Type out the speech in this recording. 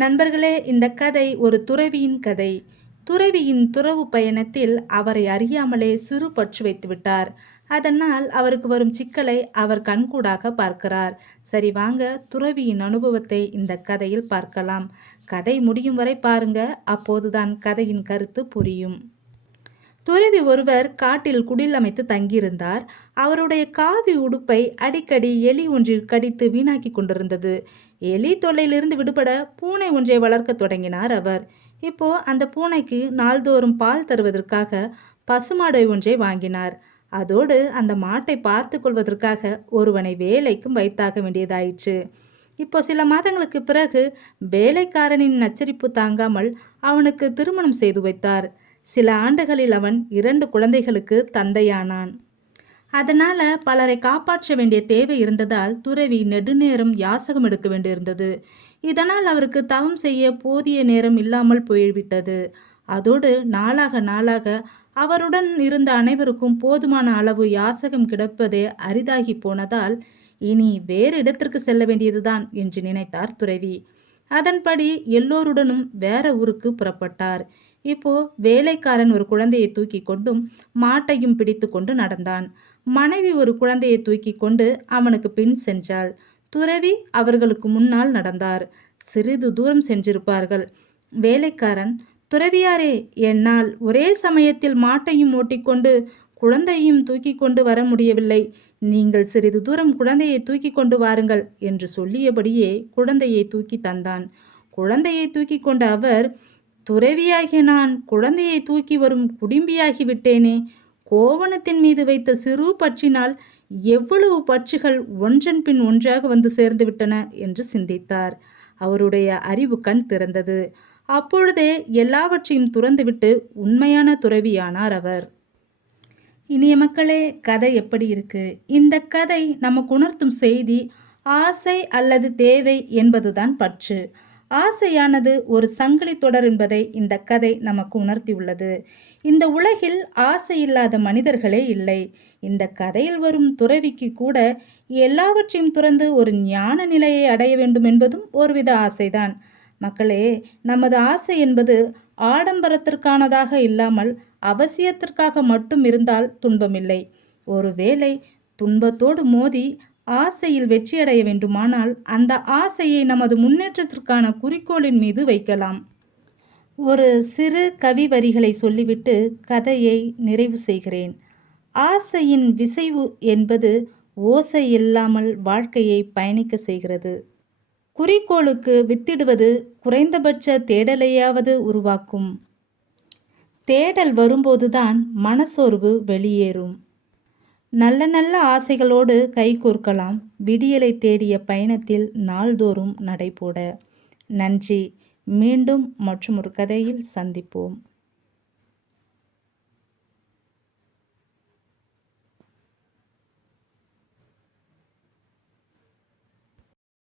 நண்பர்களே, இந்த கதை ஒரு துறவியின் கதை. துறவியின் துறவு பயணத்தில் அவரை அறியாமலே சிறு பற்று வைத்து விட்டார். அதனால் அவருக்கு வரும் சிக்கலை அவர் கண்கூடாக பார்க்கிறார். சரி, வாங்க துறவியின் அனுபவத்தை இந்த கதையில் பார்க்கலாம். கதை முடியும் வரை பாருங்க, அப்போதுதான் கதையின் கருத்து புரியும். துறவி ஒருவர் காட்டில் குடில் அமைத்து தங்கியிருந்தார். அவருடைய காவி உடுப்பை அடிக்கடி எலி ஒன்றில் கடித்து வீணாக்கி கொண்டிருந்தது. எலி தொல்லையிலிருந்து விடுபட பூனை ஒன்றை வளர்க்க தொடங்கினார் அவர். இப்போ அந்த பூனைக்கு நாள்தோறும் பால் தருவதற்காக பசுமாடை ஒன்றை வாங்கினார். அதோடு அந்த மாட்டை பார்த்து கொள்வதற்காக ஒருவனை வேலைக்கும் வைத்தாக வேண்டியதாயிற்று. இப்போ சில மாதங்களுக்கு பிறகு வேலைக்காரனின் நச்சரிப்பு தாங்காமல் அவனுக்கு திருமணம் செய்து வைத்தார். சில ஆண்டுகளில் அவன் 2 குழந்தைகளுக்கு தந்தையானான். அதனால பலரை காப்பாற்ற வேண்டிய தேவை இருந்ததால் துறவி நெடுநேரம் யாசகம் எடுக்க வேண்டியிருந்தது. இதனால் அவருக்கு தவம் செய்ய போதிய நேரம் இல்லாமல் போய்விட்டது. அதோடு நாளாக நாளாக அவருடன் இருந்த அனைவருக்கும் போதுமான அளவு யாசகம் கிடைப்பதே அரிதாகி போனதால் இனி வேறு இடத்திற்கு செல்ல வேண்டியதுதான் என்று நினைத்தார் துறவி. அதன்படி எல்லோருடனும் வேற ஊருக்கு புறப்பட்டார். இப்போ வேலைக்காரன் ஒரு குழந்தையை தூக்கி கொண்டும் மாட்டையும் பிடித்து கொண்டு நடந்தான். மனைவி ஒரு குழந்தையை தூக்கி கொண்டு அவனுக்கு பின் சென்றாள். துறவி அவர்களுக்கு முன்னால் நடந்தார். சிறிது தூரம் சென்றிருப்பார்கள். வேலைக்காரன், துறவியாரே, என்னால் ஒரே சமயத்தில் மாட்டையும் ஓட்டிக்கொண்டு குழந்தையும் தூக்கி கொண்டு வர முடியவில்லை. நீங்கள் சிறிது தூரம் குழந்தையை தூக்கி கொண்டு வாருங்கள் என்று சொல்லியபடியே குழந்தையை தூக்கி தந்தான். குழந்தையை தூக்கி கொண்ட அவர், துறவியாகிய நான் குழந்தையை தூக்கி வரும் குடிம்பியாகி விட்டேனே. கோவணத்தின் மீது வைத்த சிறு பற்றினால் எவ்வளவு பற்றுகள் ஒன்றன் பின் ஒன்றாக வந்து சேர்ந்து விட்டன என்று சிந்தித்தார். அவருடைய அறிவு கண் திறந்தது. அப்பொழுதே எல்லாவற்றையும் துறந்துவிட்டு உண்மையான துறவியானார் அவர். இனிய மக்களே, கதை எப்படி இருக்கு? இந்த கதை நமக்கு உணர்த்தும் செய்தி ஆசை அல்லது தேவை என்பதுதான் பற்று. ஆசையானது ஒரு சங்கிலி தொடர் என்பதை இந்த கதை நமக்கு உணர்த்தியுள்ளது. இந்த உலகில் ஆசை இல்லாத மனிதர்களே இல்லை. இந்த கதையில் வரும் துறவிக்கு கூட எல்லாவற்றையும் துறந்து ஒரு ஞான நிலையை அடைய வேண்டும் என்பதும் ஒருவித ஆசைதான். மக்களே, நமது ஆசை என்பது ஆடம்பரத்திற்கானதாக இல்லாமல் அவசியத்திற்காக மட்டும் இருந்தால் துன்பமில்லை. ஒருவேளை துன்பத்தோடு மோதி ஆசையில் வெற்றியடைய வேண்டுமானால் அந்த ஆசையை நமது முன்னேற்றத்திற்கான குறிக்கோளின் மீது வைக்கலாம். ஒரு சிறு கவி வரிகளை சொல்லிவிட்டு கதையை நிறைவு செய்கிறேன். ஆசையின் விசைவு என்பது ஓசை இல்லாமல் வாழ்க்கையை பயணிக்க செய்கிறது. குறிக்கோளுக்கு வித்திடுவது குறைந்தபட்ச தேடலையாவது உருவாக்கும். தேடல் வரும்போதுதான் மனசோர்வு வெளியேறும். நல்ல நல்ல ஆசைகளோடு கைகோர்க்கலாம். விடியலை தேடிய பயணத்தில் நாள்தோறும் நடைபோட. நன்றி. மீண்டும் மற்றொரு கதையில் சந்திப்போம்.